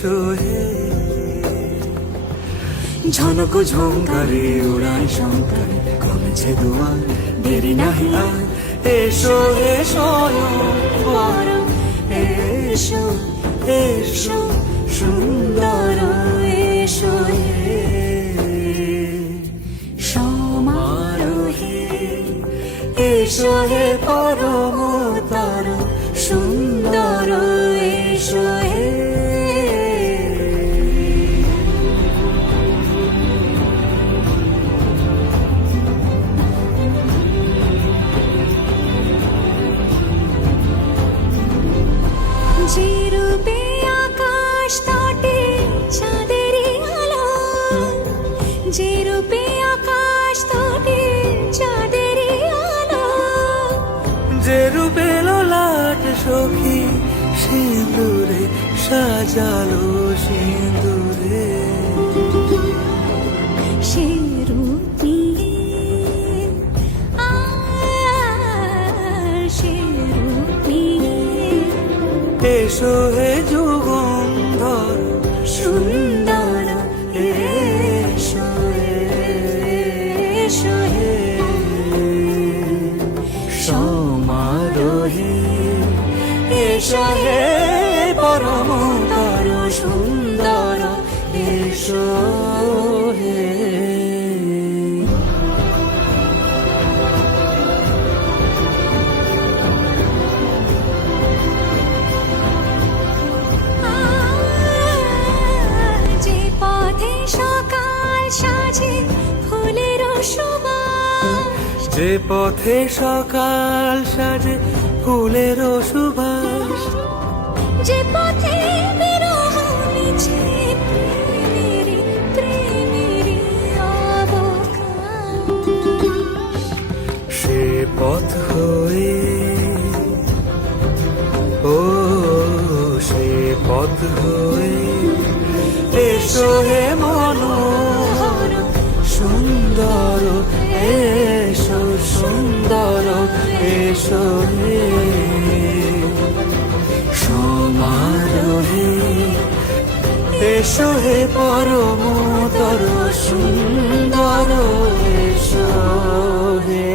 এসো হে ঝনক ঝঙ্কারে উড়ান শঙ্কার কমেছে দুয়ার দেরি নাহি আর এসো হে স্বয়ংবর এসো এসো সুন্দর এসো হে সমারোহে এসো হে পরমতর সুন্দর এসো হে যে রূপে আকাশ তটে চাঁদেরই আলো, যে রূপে আকাশ তটে চাঁদেরই আলো, যে রূপে ললাট সখী সিঁদুরে সাজালো সিঁদুরে সে রূপ নিয়ে সে রূপ নিয়ে এসো হে যুগন্ধর সুন্দর এসো এসো হে সমারোহে এসো হে পরমতর সুন্দর এসো হে যে পথে সকাল সাজে ফুলের সুবাস, যে পথে সকাল সাজে ফুলের সুবাস, যে পথে বিরহ মিছে প্রেমেরই প্রেমেরই অবকাশ, সে পথ হয়ে ও সে পথ হয়ে এসো হে মনোহর সুন্দর এসো সুন্দর এসো হে সমারোহে এসো হে পরমতর সুন্দর এসো হে